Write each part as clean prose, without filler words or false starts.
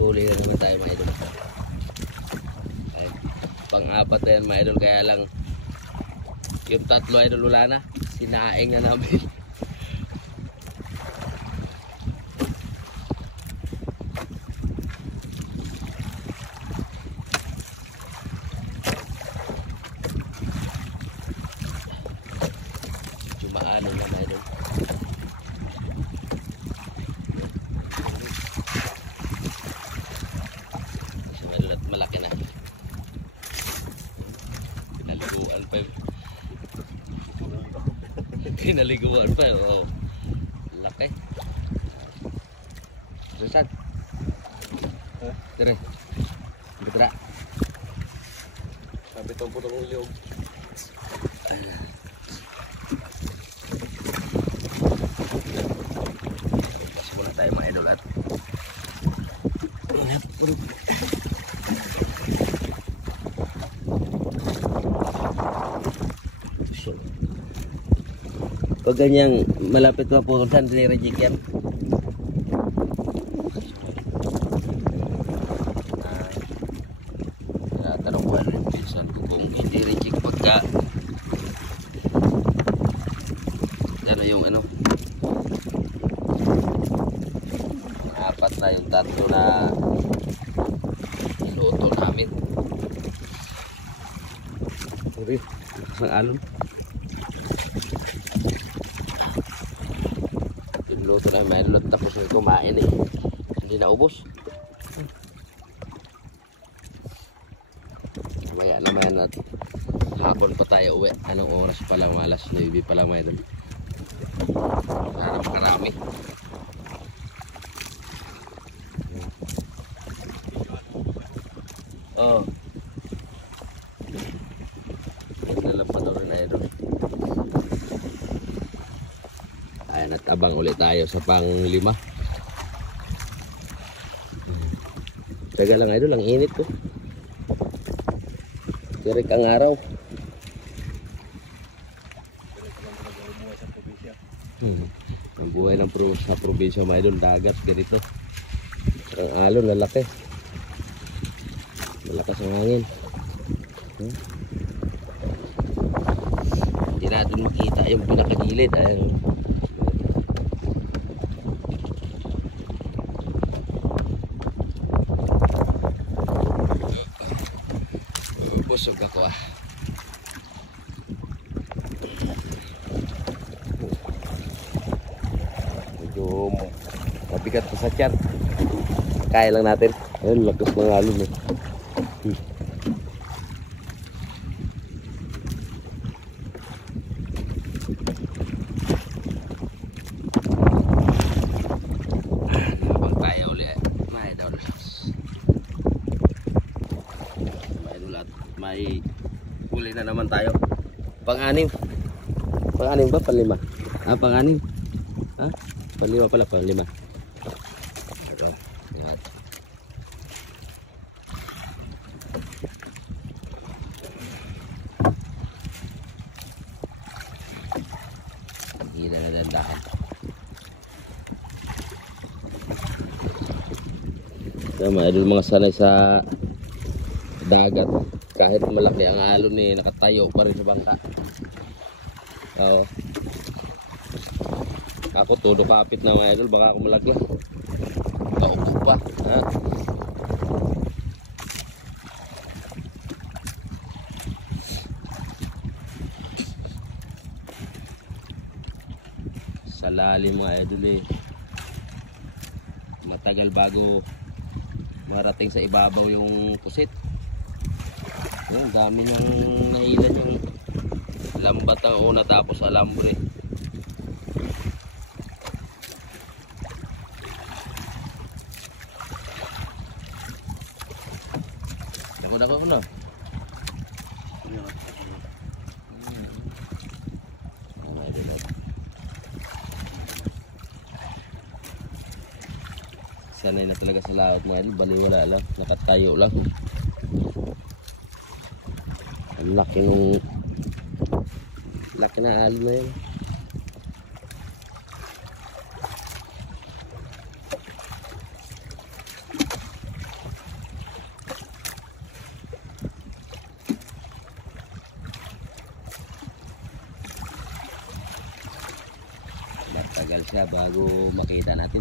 huli na naman tayo mga idol. Pang-apat na yan mga idol, kaya lang yung tatlo idol wala na, sinaing na namin. Jumaano na mga idol. Malaki na. Pinaliguan pa yun. Pinaliguan pa yun. Oh. Laki. Susad. Tira. Tira. Sabi ito po itong uliog. Pas muna tayo mga idol at pag ganyang malapit na po saan dinireject yan. Tinatanong ko rin pinsan ko kung hindi reject pagka yan na yung ano, apat na yung tatlo na iluto namin. Sorry, lakas ng alon. Luto na may lot, tapos na kumain eh. Hindi na ubos. Maya naman at hapon pa tayo uwi. Anong oras pa lang? Alas 9 pa lang may doon. Para makarami. Oh. Naglalapad daw rin na doon. Ayan, at abang ulit tayo sa pang-5. Taga lang idol, ang init ko. Tirik ang araw. Ang buhay ng sa probinsya mga idol, dagat ganito. Ang alon, lalaki. Malakas ang hangin. Hindi natin makita yung pinakagilid. Ayan. Busog ako ah. Medyo mabigat pa sa tiyan. Kaya lang natin. Ayun, lakas ng alon eh. Nabang tayo ulit. May huli na naman tayo. Pang-6. Pang-6 ba? Pang-5? Ah, pang-6. Ha? Pang-5 pala, pang-5. Yan. Hindi na nadandahan. So, mga sanay sa dagat. Kahit malaki ang alon eh, nakatayo pa rin sa bangka. Oo. Ako todo kapit na mga idol, baka ako malaglag. Kaupo pa. Ha? Sa lalim mga idol eh. Matagal bago marating sa ibabaw yung pusit. Ang dami yung nahilan yung lambat ang una tapos alambre. Ako na. Sanay na talaga sa laot mga idol, baliwala lang, nakatayo lang. Ang laki na alon na yun. siya bago makita natin.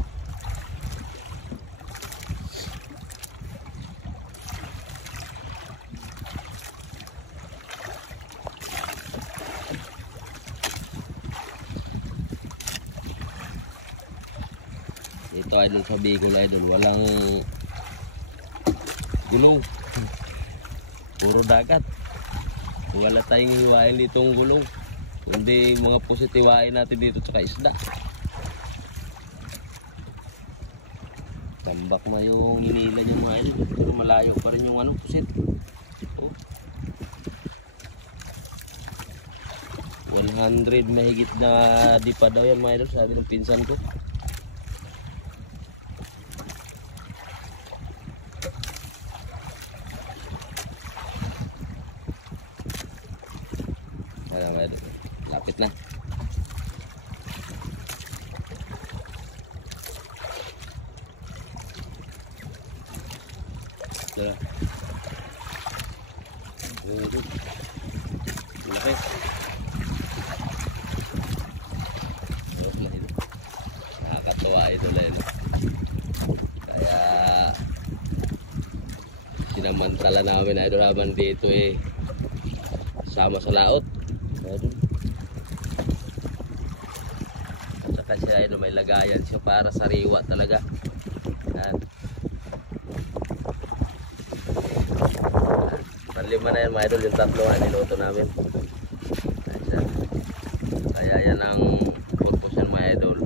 Ito idol sa Bicol idol, walang gulong. Puro dagat. Wala tayong hiwain ditong gulong. Kundi mga pusit hiwain natin dito tsaka isda. Tambak na yung hinila niya mga idol. Pero malayo pa rin yung ano, pusit. Oh. 100 mahigit na di pa daw yan mga idol, sabi ng pinsan ko. Lapit na. Tara. Malaki. Nakakatuwa ito lang. Kaya sinamantala namin idol habang dito sama sa laot. Saka siya may lagayan siya para sariwa talaga. Yan. Panlima na yan mga idol, yung tatlo na niluto namin. Kaya yan ang purpose yan mga idol.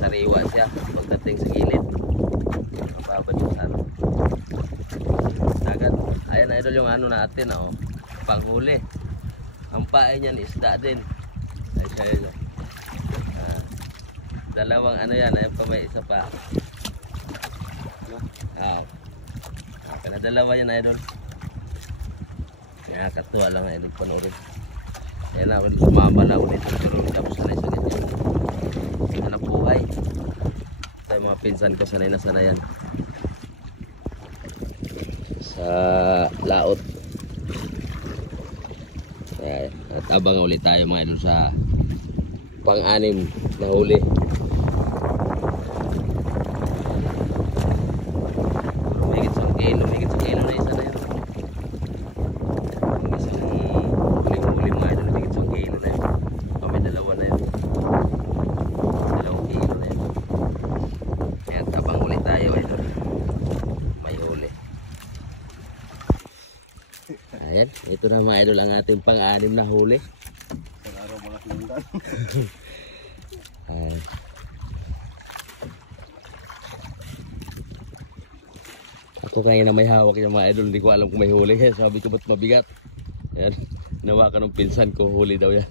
Sariwa siya pagdating sa gilid. Mababad yung ano. Dagat. Ayan idol yung ano natin, panghuli. Ang pae niyan isda din. Ay siya yun. Dalawang ano yan, ayun pa may isa pa. Kana dalawa yan idol. Kaya katuwa lang idol panoorin. Ayan na, sumama na ulit. Pero tapos sanay sa ganyan. Hanap buhay. Ito yung mga pinsan ko, sanay na sanay yan. Sa laot. At abang ulit tayo mga idol sa pang-anim na huli. Lumigit sa kilo na isa na yun. Ang isang huli mga idol, lumigit sa kilo na yun. May dalawa na yun. 2 kilo na yun. Kaya abang ulit tayo idol. May huli. Ayan, ito na mga idol ang ating pang-anim na huli. Ako kanina may hawak yung mga idol, hindi ko alam kung may huli. Sabi ko ba't mabigat. Ayan, nawakan ng pinsan ko, huli daw yan.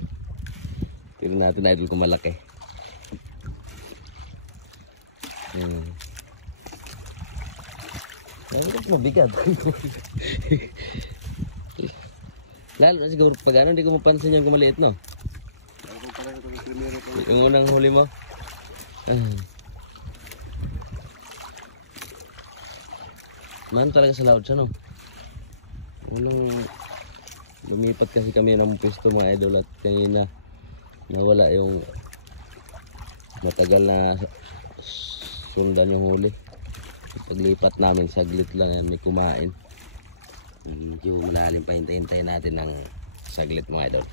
Tingnan natin idol kung malaki. Ayan, ba't mabigat. Lalo na siguro pag ano, hindi ko mapansin yung kumaliit, no? Yung unang huli mo. Man talaga sa laot siya, no? Unang lumipat kasi kami ng pwesto mga idol at kanina nawala yung matagal na sundan yung huli. Paglipat namin saglit lang yan, may kumain. Medyo malalim pa, hintay natin ng saglit mga idol.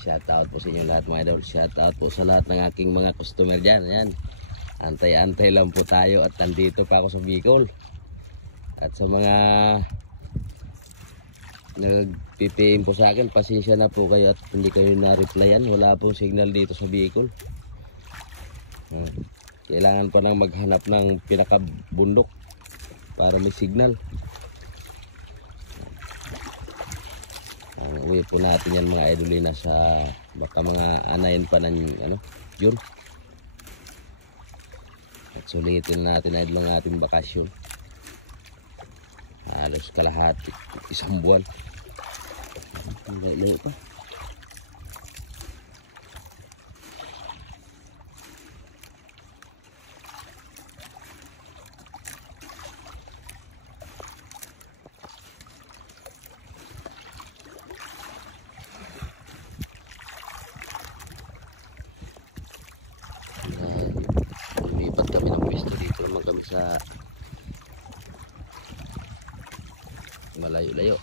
Shout out po sa inyo lahat mga idol. Shout out po sa lahat ng aking mga customer dyan. Ayan. Antay-antay lang po tayo at nandito pa ako sa Bicol. At sa mga nag-PPM po sa akin, pasensya na po kayo at hindi kayo na-replyan. Wala pong signal dito sa Bicol. Kailangan pa nang maghanap ng pinakabundok para may signal. Uwi po natin yan mga idolina sa baka mga anayin pa ng ano, June. At sulitin natin idol ang ating bakasyon. Halos kalahati, isang buwan. Layo pa. sa malayo-layo.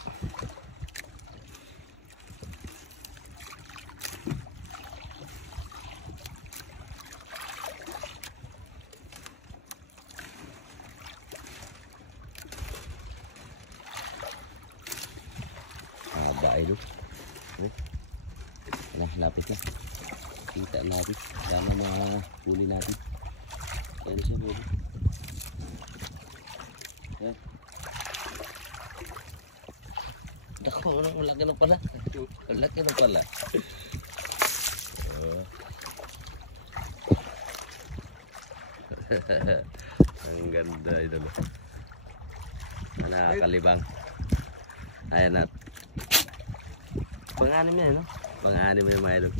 Idol. Wala, lapit na. Kita natin. Sana mga huli natin. Yan siya, bro. Yan. Dako, ang laki na pala. Ang laki na pala. Ang ganda, idol. Nakakalibang. Ayan na. Pang-anim yan, no? Pang-anim yan, mga idol.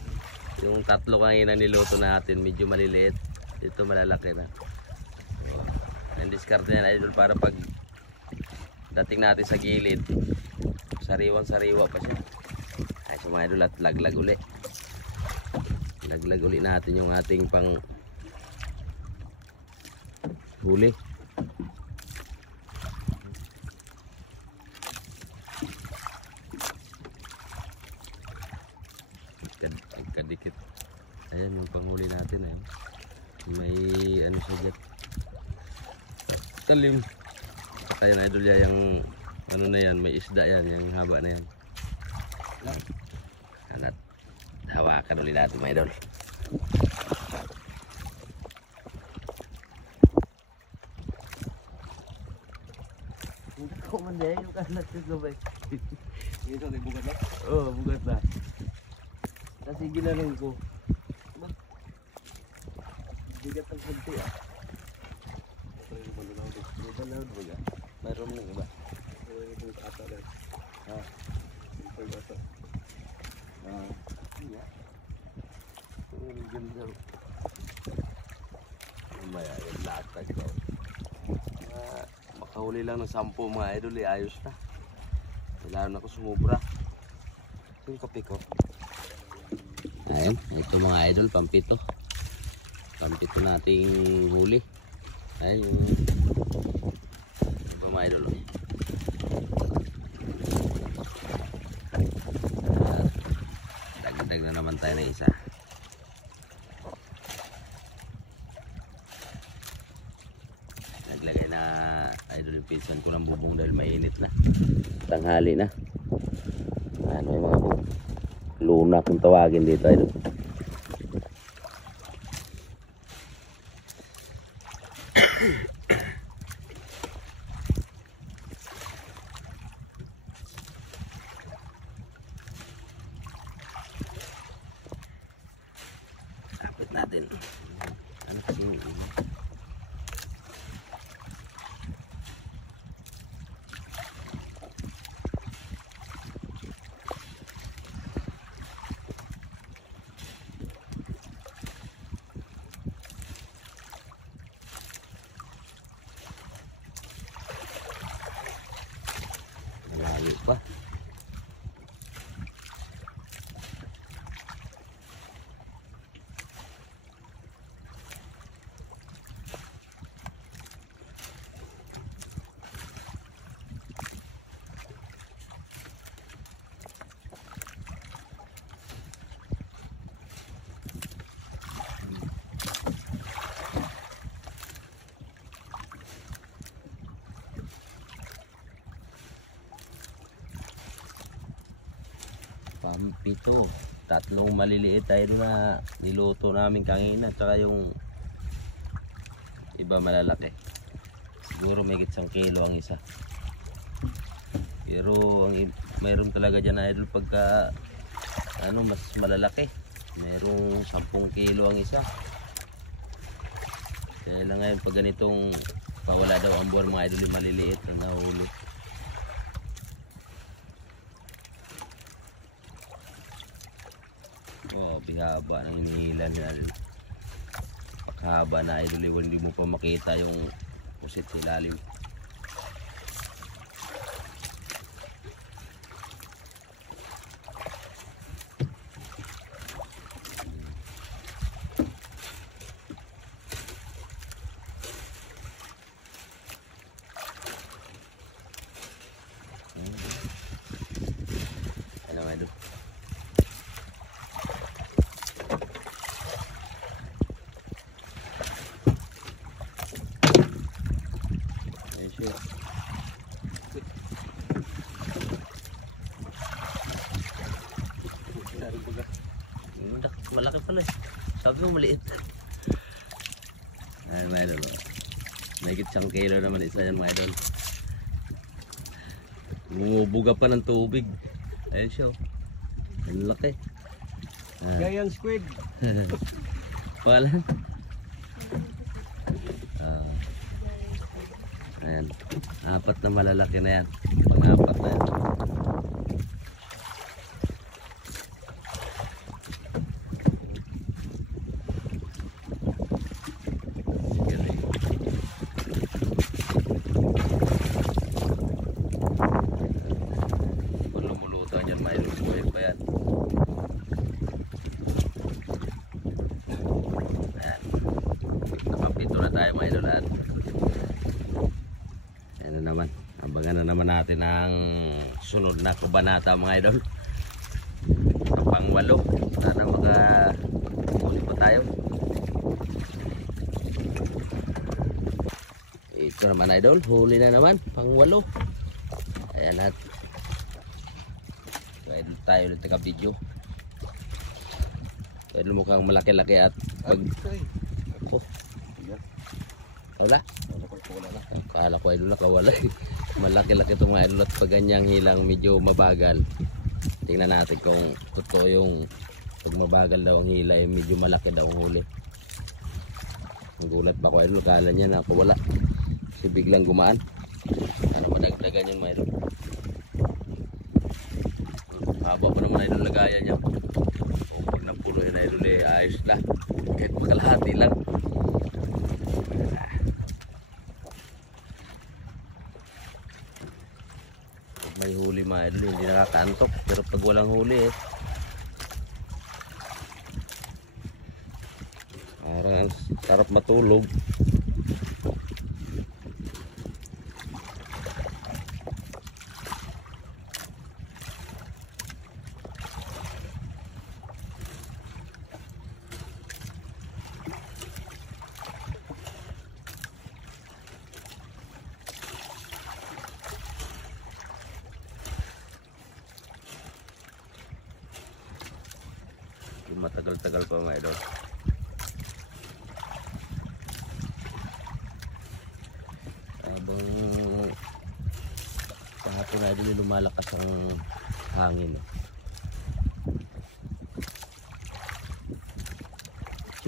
Yung tatlo kanina niluto natin, medyo maliliit. Ito malalaki na. Ang diskarte yan, idol, para pag dating natin sa gilid, sariwang-sariwa pa siya. Ay, so mga idol, at laglag uli. Laglag uli natin yung ating pang huli. Kadikit. Ayan yung panghuli natin, eh. May ano siya dyan, talim. Kaya na idol yan, yung ano na yan, may isda yan, yung haba na yan. Hanat, hawakan ulit natin, mga idol. Hindi ko man dahil yung kalat ko gabay. Ito na bugat na? Oo, bugat na. Kasi ginanong ko. Bigat ang kunti, ah. Malunod ba ga? Mayroon na ba? Mayroon na ata rin. Ah. Ito yung ata. Ah. Iya. Ang ganda. Mamaya yung latag ko. Makahuli lang ng 10 mga idol, eh. Ayos na. Kailangan ako sumubra. Ito yung kape ko. Ayan, ito mga idol, pampito. Pampito nating huli. Ayan yung iba mga idol. Dagdag na naman tayo na isa. Naglagay na idol yung pinsan ko ng bubong dahil mainit na. Tanghali na. Ayan, may mga bubong. Luna kung tawagin dito, idol. Kapit natin. Ano kasi yung ano? Malayo pa. Pampito. Tatlong maliliit tayo na niluto namin kanina. Tsaka yung iba malalaki. Siguro may 1 kilo ang isa. Pero mayroon talaga dyan na idol pagka ano, mas malalaki. Mayroong 10 kilo ang isa. Kaya lang ngayon pag ganitong pawala daw ang buwan mga idol yung maliliit na nahuli. Oh, bihaba ng inihilan natin. Paghaba na idol, hindi mo pa makita yung pusit sa ilalim. Shit. Malaki pala. Sabi mo maliit. Ayan mga idol. Mahigit 1 kilo naman isa yan mga idol. Bumubuga pa ng tubig. Ayan siya. Ang laki. Giant squid. Pangalan? Ayan. 4 na malalaki na yan. Pang-4 na yan. Lumulutan yan, may lubuhay pa yan. Ayan. Nakapito na tayo mga idolan. Ayan na naman. Abangan na naman natin ang sunod na kabanata mga idol. Pang-8. Sana makahuli pa tayo. Ito naman idol, huli na naman, pang-8. Ayan at idol tayo ulit naka-video. Idol mukhang malaki-laki at pag oh, wala. Akala ko idol nakawala. Malaki-laki itong mga idol at pag ganyang hilang medyo mabagal. Tingnan natin kung totoo yung pag mabagal daw ang hila, medyo malaki daw ang huli. Nagulat ba ko idol, akala niya nakawala. Kasi biglang gumaan. Sana madagdagan yun mga idol. Haba pa naman idol lagayan niya. O pag napuno yun idol ayos na. Kahit makalahati lang. Pag may huli mga idol hindi nakakantok. Pero pag walang huli parang sarap matulog. Matagal-tagal pa mga idol. Habang kahapon na idol lumalakas ang hangin.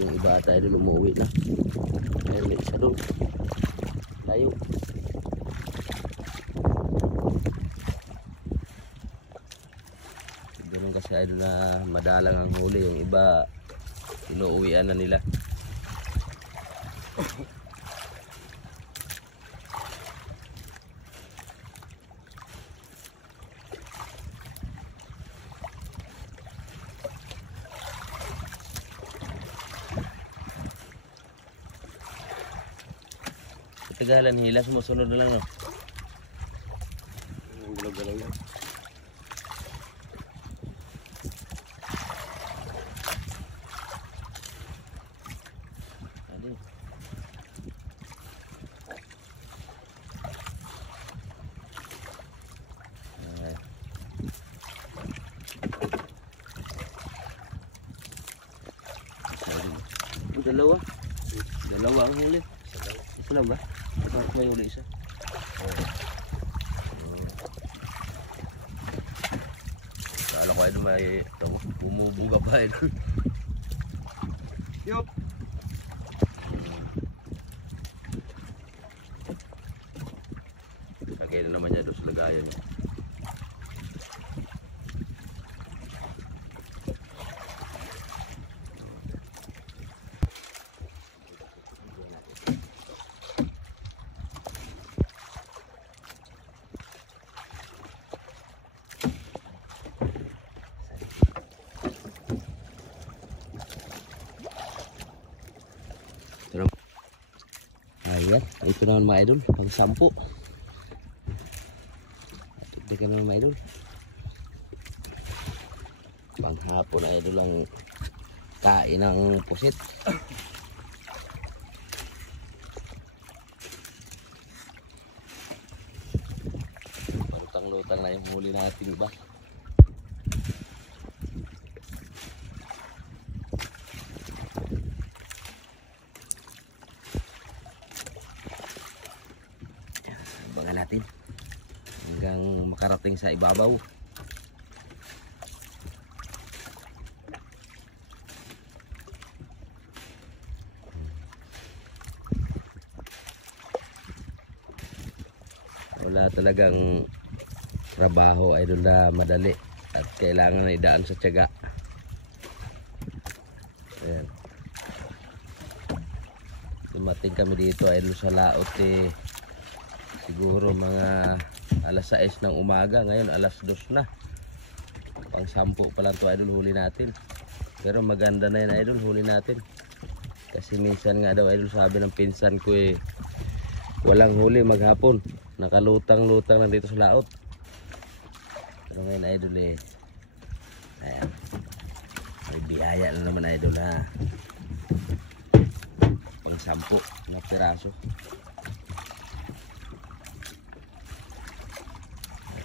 Yung iba ata idol umuwi na. Ayun may isa doon. Layo. Ganun kasi idol na madalang ang huli. Yung iba inuuwian na nila. Tagalan hila, sumusunod na lang no. Galaw-galaw yan. Dalawa ang huli. Isa lang ba? May huli isa. Kala ko ay may bumubuga pa ito. Yup. Lagay na naman niya doon sa lagayan niya. Ayan, ito naman mga idol, pang 10. Ito ka naman mga idol. Pang hapon na idol ang kain ng pusit. lutang-lutang na yung huli natin, iba. Abangan natin hanggang makarating sa ibabaw. Wala talagang trabaho idol na madali at kailangan na idaan sa tiyaga. Ayan. Dumating kami dito idol sa laot siguro mga alas 6 ng umaga. Ngayon alas 2 na. Pang 10 pa lang to idol huli natin. Pero maganda na yun idol huli natin. Kasi minsan nga daw idol sabi ng pinsan ko walang huli maghapon. Nakalutang-lutang lang dito sa laot. Pero ngayon idol ayan. May biyaya na naman idol ha. Pang 10 na piraso.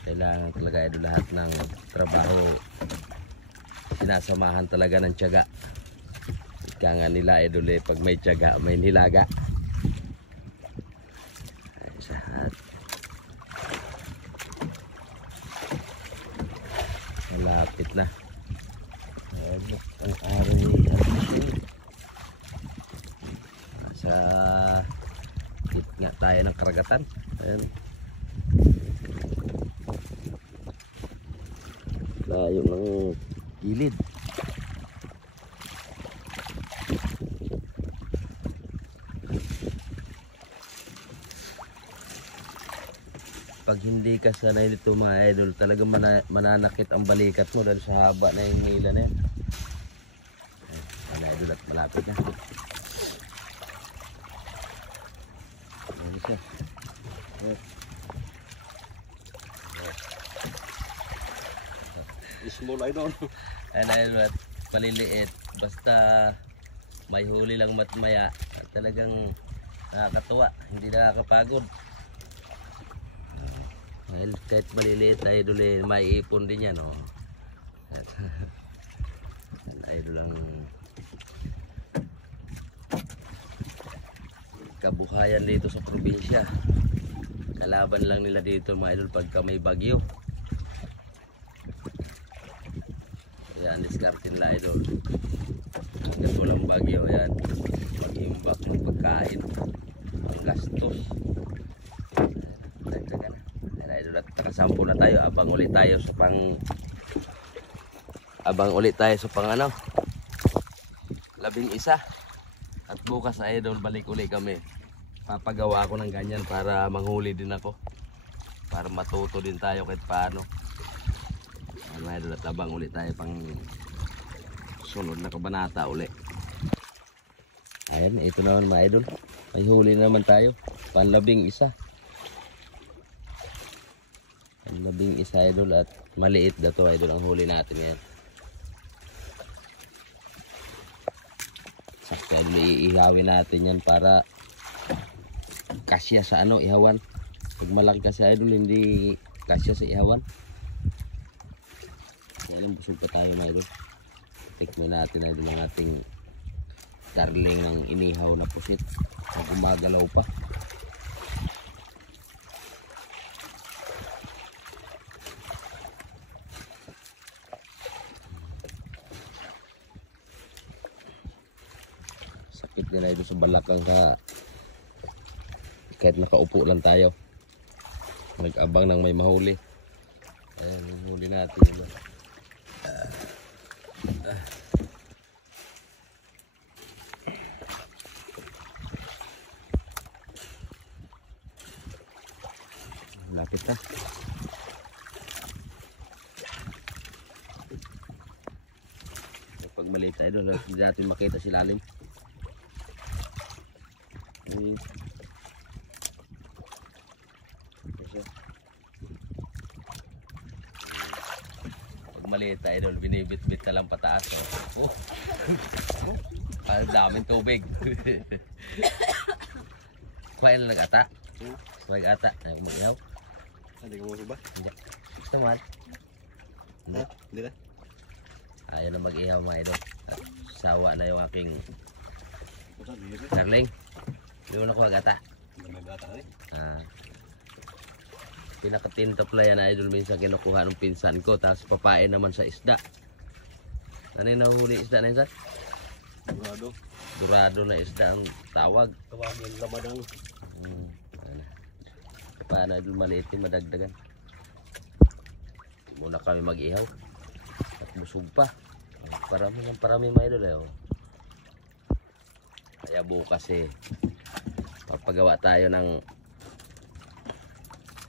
Kailangan talaga idol lahat ng trabaho sinasamahan talaga ng tiyaga. Ika nga nila idol pag may tiyaga may nilaga. Malapit na. Ang araw sa gitna tayo ng karagatan. Ayan. Layo ng gilid. Pag hindi ka sanay dito mga idol, talagang mananakit ang balikat mo dahil sa haba na yung nila na yan. Ayan, idol at malapit na. Ayan siya. Small idol. Ayan idol at maliliit. Basta may huli lang matmaya. At talagang nakakatuwa, hindi nakakapagod. Dahil kahit maliliit idol may ipon din yan idol lang kabuhayan dito sa probinsya. Kalaban lang nila dito mga idol pagka may bagyo. Yan diskarte nila idol. Hanggang walang bagyo yan mag-imbak ng pagkain ang gastos. At nakasampo na tayo, abang ulit tayo sa pang 11. At bukas idol balik ulit kami. Papagawa ako ng ganyan para manghuli din ako, para matuto din tayo kahit paano. Idol at abang ulit tayo pang sunod na kabanata ulit. Ayan, ito naman mga idol, may huli naman tayo pang 11. 11 idol at maliit na to idol ang huli natin ngayon. Sakto idol iihawin natin yan para kasya sa ihawan. Pag malaki kasi idol hindi kasya sa ihawan. Ngayon busog pa tayo mga idol. Tikman natin idol ang ating darling ng inihaw na pusit na gumagalaw pa. Sakit nila ito sa balakang kahit nakaupo lang tayo. Nag-abang ng may mahuli. Ayan, huli natin. Lapit na. Pag maliit tayo doon, hindi natin makita si lalim. Pag maliit tayo doon, binibit-bit na lang pataas. Oh. Ang daming tubig. Kuha na nag-ata. Nag-ata. Umayaw. Hindi ka mo ba? Hindi. Gusto mo? Hindi. Hindi na. Ayaw na mag-ihaw mga idol. At sawa na yung aking darling. Hindi mo nakuha gata. May bata rin. Pinakatintap lang yan idol, minsan kinukuha ng pinsan ko. Tapos papain naman sa isda. Ano yung nahuhuli isda na yun, sir? Dorado. Dorado na isda ang tawag. Tawagin lamadang. Paano idol, maliit yung madagdagan. Muna kami mag-ihaw. At busog pa. Parami mga idol eh. Kaya bukas papagawa tayo ng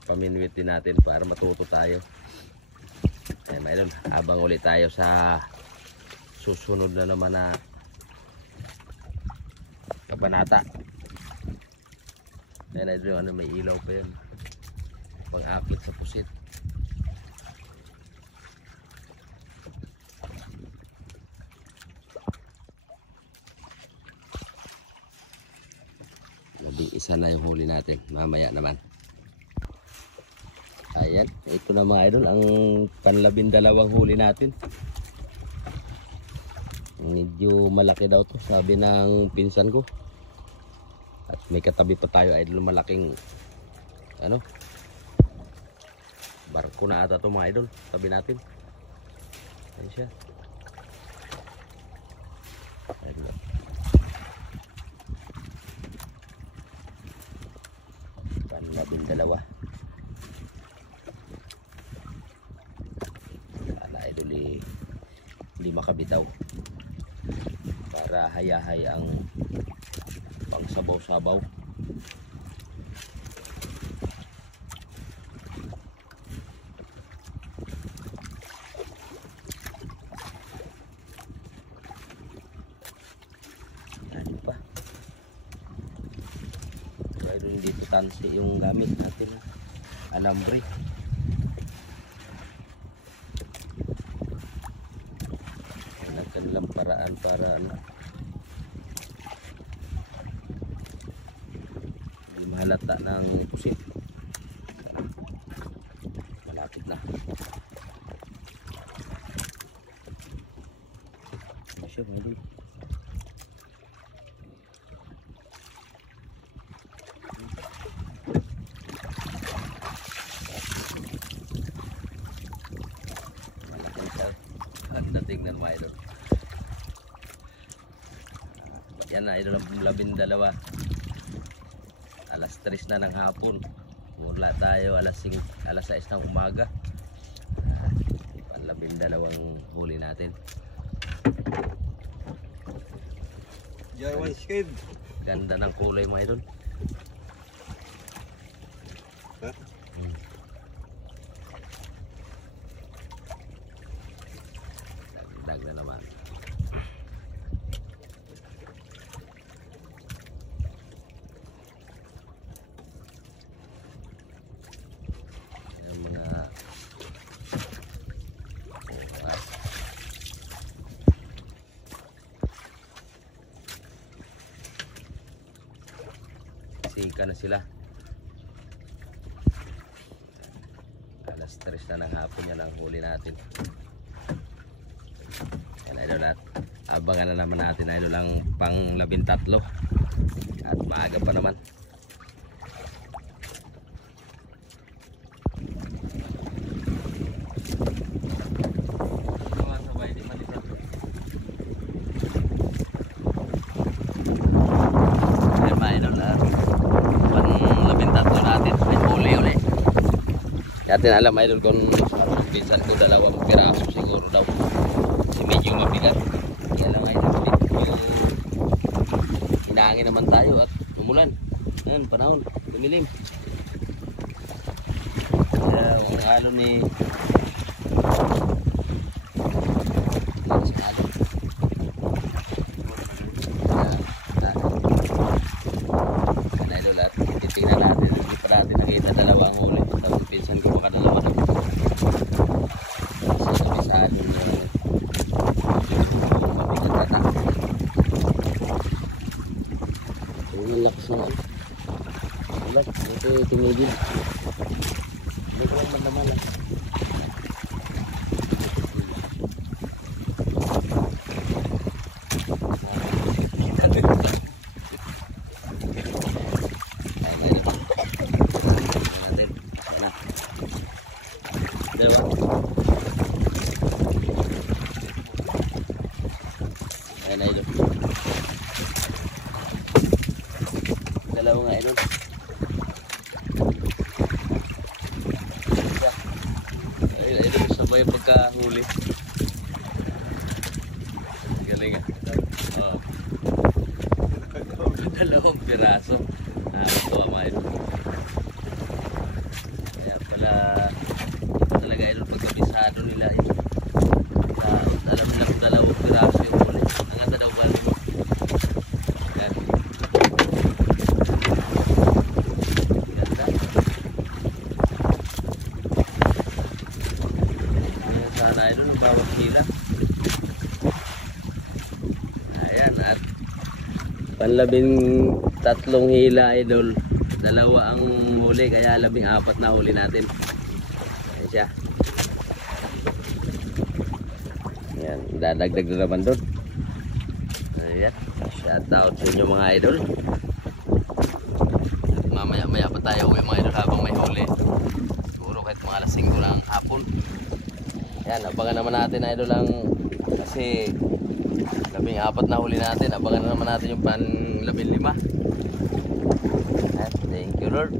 paminwiti natin para matuto tayo. Kaya mga idol, habang ulit tayo sa susunod na naman na kabanata. Kaya idol, ano, may ilaw pa yun. Pang-akit sa pusit. Isa na yung huli natin, mamaya naman. Ayan, ito na mga idol ang panlabindalawang huli natin. Medyo malaki daw to, sabi ng pinsan ko. At may katabi pa tayo idol, malaking ano, barko na ata to mga idol, tabi natin. Ayan siya. Ayan. Dalawa. Sana idol hindi makabitaw para hayahay ang pang sabaw-sabaw. Ano pa? Hindi po tansi yung gamit natin, alambre. Nagkanilang paraan para ano, hindi mahalata ng pusit. Malapit na. Masya mga tingnan mga idol. Yan na idol, ang 12. Alas 3 na ng hapon. Mula tayo alas 6 ng umaga. Ang 12 huli natin. J1 squid. Ganda ng kulay mga idol. Ha? Dag na naman. Yung mga sika na sila. Alas 3 na ng hapon, yan ang huli natin. Idol, at abangan na naman natin idol ang pang 13 at maaga pa naman. Ayan mga idol, pang 13 natin ay huli ulit. Natin alam idol kung pinsan ko 2 piraso siguro daw. Medyo mabigat. Kaya lang idol, hinahangin naman tayo at umulan. Ayan, panahon, dumilim. Kaya ang alon ni idol, at titignan natin. Hindi pa natin nakita 2 ang huli. Tapos pinsan ko baka 2 na. Sabi sa alon na lakas na ulat, ito tumigil. Hindi ko lang mandaman lang. Ayan idol. Dalawa nga idol. Ayun idol, sabay pagkahuli. Galing ah. Oo. Dalawang piraso. Ito mga idol. Kaya pala talaga idol pagkabisado nila eh. Alam nila kung dalawang piraso yung huli. Nangata daw ba mo? Yan. Ganda. Ayan sana idol ang bawat hila. Ayan at panlabing-tatlong hila idol. Dalawa ang huli kaya 14 na huli natin. Ayan siya. Ayan, dadagdag na naman doon. Ayan, shout out sa inyo mga idol. Mamaya pa tayo uwi mga idol habang may huli. Siguro kahit mga alas 5 ng hapon. Ayan, abangan naman natin idol lang kasi 14 na huli natin. Abangan naman natin yung pan 15. Ayan, thank you Lord.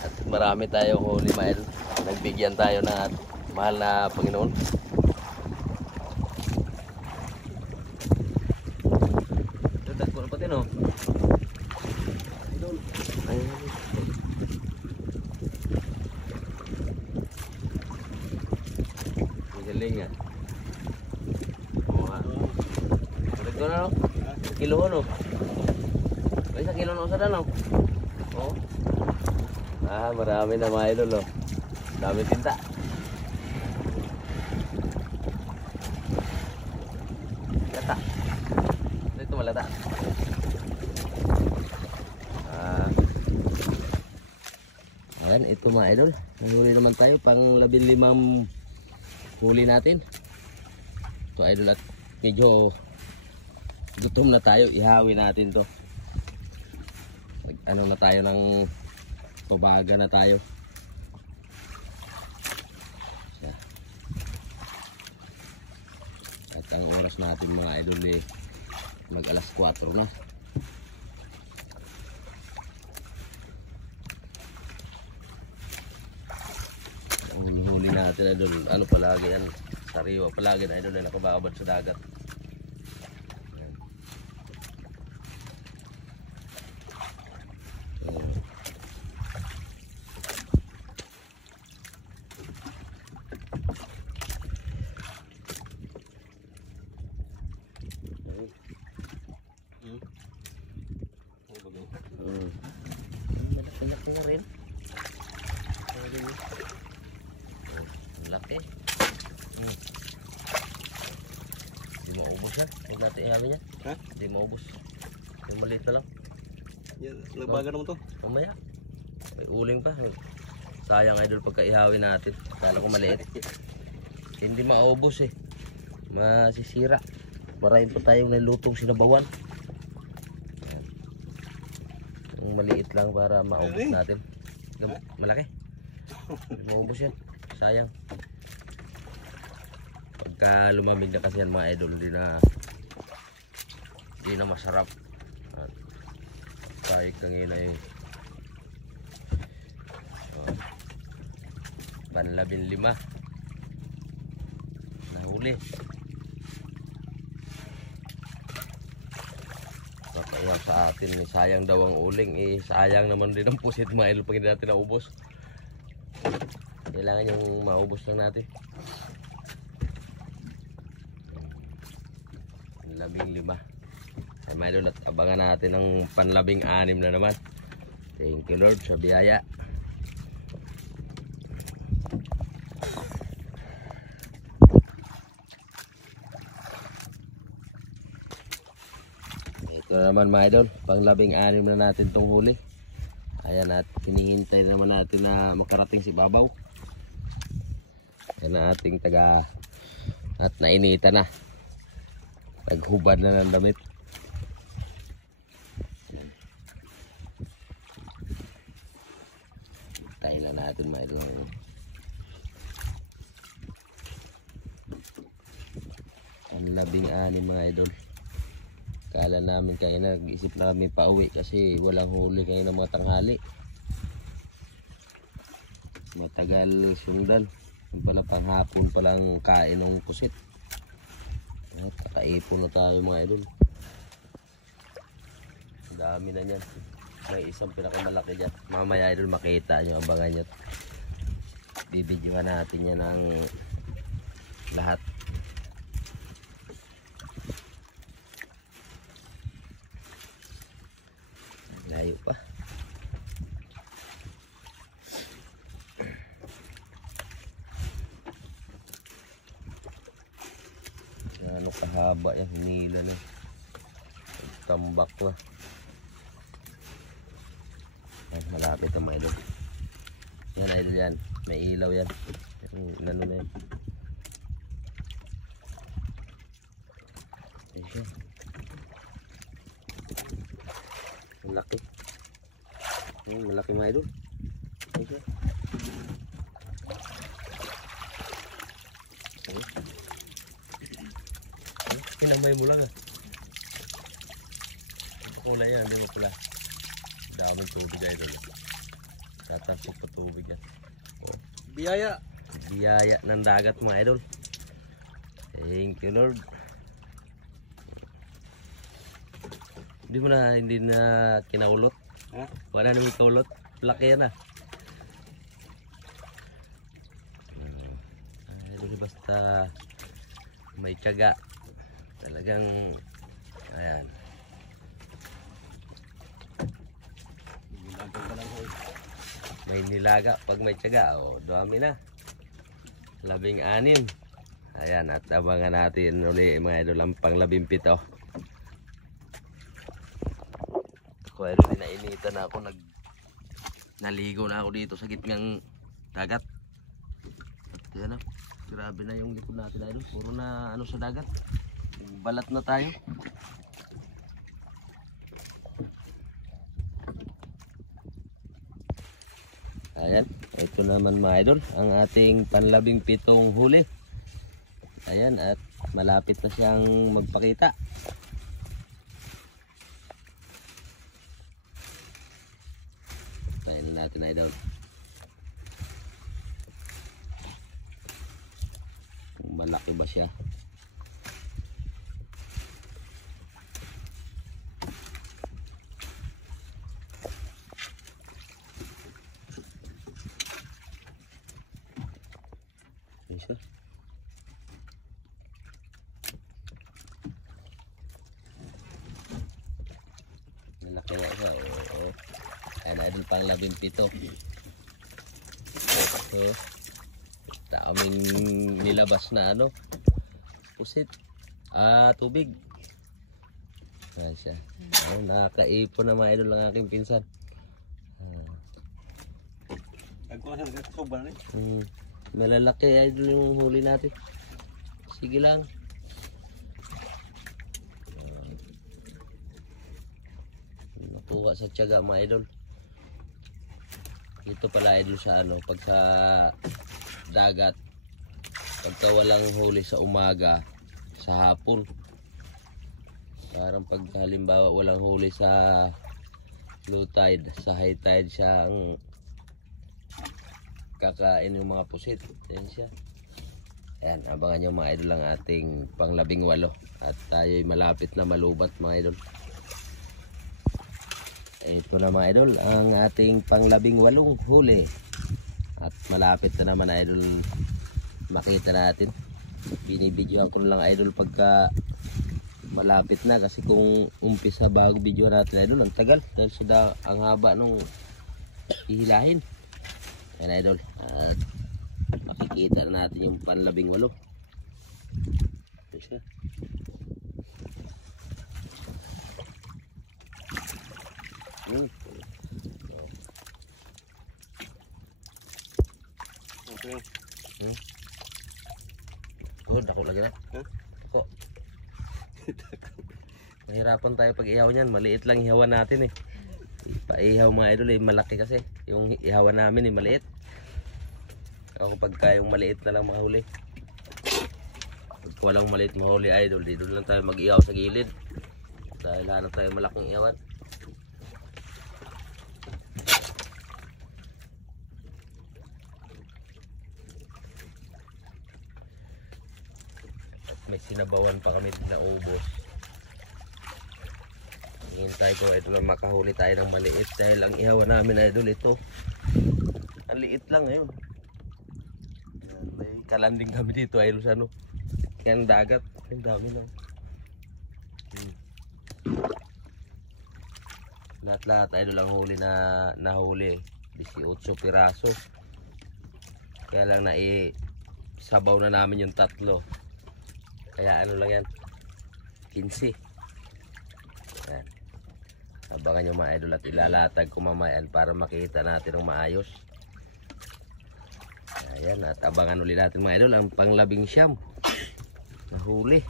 At marami tayo huli mga idol. Nagbigyan tayo ng mahal na Panginoon. No? Galing nga. Balik ko na no? Kilo no? May 1 kilo na usada no? Oo. Marami na mga idol no? Dami tinta. Lata. Ito malata. Ayan, ito mga idol. Huli naman tayo pang 15 huli natin. Ito idol at medyo gutom na tayo. Ihawi natin to. Ano na tayo ng pabaga na tayo. At ang oras natin mga idol eh mag alas 4 na. Huli natin idol, ano palagi yan, sariwa palagi na idol na nakababad sa dagat. Malaki na rin. Laki. Hindi maubos yan. Huwag natin ihamin yan. Ha? Hindi maubos. Yung maliit na lang. Yan, nagbaga naman to. Mamaya. May uling pa. Sayang idol pagka ihawin natin. Kala ko maliit. Hindi maubos eh. Masisira. Marahin pa tayong nalutong sinabawan. Yung maliit lang para maubos natin. Malaki. Hindi maubos yan. Sayang. Pagka lumamig na kasi yan mga idol, hindi na masarap. At kahit kangina yung pan 15 nahuli. Kaya sa atin sayang daw ang uling, sayang naman din ang pusit mga idol pag hindi natin naubos. Kailangan yung maubos lang natin. 15. Ay mga idol, at abangan natin ang pan 16 na naman. Thank you Lord sa biyaya. Ito naman mga idol, pang 16 na natin tong huli. Ayan, at hinihintay naman natin na makarating si Babaw. Yan ang ating taga at nainita na. Naghubad na ng damit. Tayo na natin mga idol. Ang 16 mga idol. Kala namin kaya nag-isip namin pauwi kasi walang huli kayo ng mga tanghali. Matagal sundan. Yung pala panghapon palang kain ng pusit. At kakaipon na tayo mga idol. Ang dami na yan. May isang pinakamalaki dyan. Mamaya idol makita nyo, abangan nyo. Bibidyohan natin yan ng lahat. Layo pa. Ano kahaba yan, hinila na. Tambak na. Ay, malapit ang mga idol. Yan idol yan, may ilaw yan. Ano na yan. Ay siya. Malaki. Malaki mga idol. Ay siya. Kinamay mo lang ah. Kulay yan, hindi mo pala. Daming tubig ay idol. Tatapok pa tubig yan. Oh. Biyaya. Biyaya ng dagat mga idol. Thank you Lord. Hindi na kinaulot. Ha? Wala namang kaulot. Laki yan ah. Idol basta may tiyaga. Talagang ayan. May nilaga pag may tiyaga. O, dami na. 16. Ayan, at abangan natin uli mga idol ang pang 17. Ako idol, nainitan na ako. Naligo na ako dito sa gitnang dagat. At yan na. Grabe na yung likod natin idol. Puro na ano sa dagat. Balat na tayo. Ayan, ito naman mga idol, ang ating panlabing-pitong huli. Ayan, at malapit na siyang magpakita. Ayan na natin idol. Malaki ba siya? Isa. Malaki na siya. Oo. Ayan idol, pang 17. So, daming nilabas na ano, pusit. Tubig. Ayan siya. Nakakaipon na mga idol ang aking pinsan. Nagkuha siya ng sobrang eh. Malalaki idol yung huli natin. Sige lang. Nakuha sa tiyaga mga idol. Dito pala idol sa ano, pagka dagat, pagka walang huli sa umaga, sa hapon. Parang pag halimbawa walang huli sa low tide, sa high tide siya ang kakain yung mga pusit. Ayan siya. Ayan, abangan nyo mga idol ang ating pang 18. At tayo'y malapit na malubat mga idol. Ito na mga idol, ang ating pang 18 huli. At malapit na naman idol, makita natin. Binibidyoan ko lang idol pagka malapit na, kasi kung umpisa bago video natin idol, ang tagal dahil ang haba nung ihilahin. Ayan idol, at makikita natin yung pang 18. Ito siya. Oh, dako lagi na. Huh? Dako. Mahirapan tayo pag ihaw niyan. Maliit lang ihawan natin eh. Paihaw mga idol eh, malaki kasi. Yung ihawan namin eh, maliit. Ako pagka yung maliit na lang mahuli. Pagka walang maliit mahuli idol, dito lang tayo mag-ihaw sa gilid. Dahil hanap tayo malaking ihawan. May sinabawan pa kami na ubos. Hintay ko ito lang makahuli tayo ng maliit dahil ang ihawan namin idol ito. Ang liit lang ngayon. May kalanding kami dito idol sa ano. Kaya ang dagat. Ang dami lang. Lahat-lahat idol lang huli na nahuli. 18 piraso. Kaya lang sabaw na namin yung tatlo. Kaya ano lang yan, 15. Ayan. Abangan nyo mga idol at ilalatag ko mamayan para makita natin ng maayos. Ayan, at abangan ulit natin mga idol ang pang-19 nahuli.